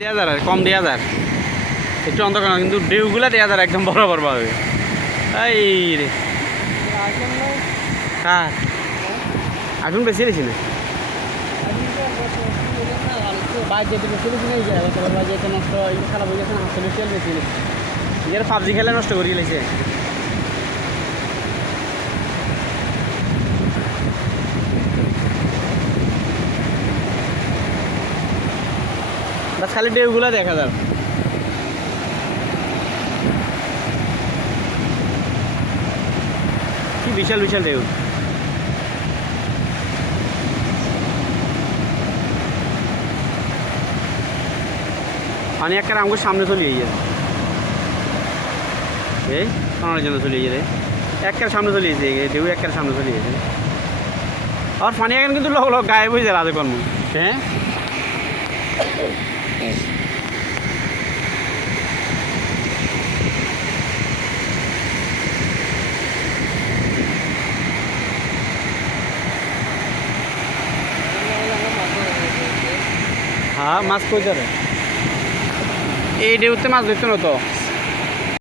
10,000 আর কম 10,000 একটু অন্ধকার কিন্তু ঢেউগুলা 10,000 একদম বরাবর পাবে। এই রে কার আগুন বেশি রেছি না পাবজি খেলে নষ্ট করে গেছে। বাস খালি ঢেউগুলা দেখা যাবে। কি বিশাল বিশাল ঢেউ। পানি একটা আমাকে সামনে চলে গিয়েছে এই আমার জন্য চলে গিয়েছে একটার সামনে চলে গেছে ঢেউ একটার সামনে চলে গেছে আর পানি এখন কিন্তু লোক লোক গায়েব হয়ে যায় রাজে কর্ম। হ্যাঁ হ্যাঁ মাছ কই ধরে এই ঢেউতে মাছ ধরতো না তো।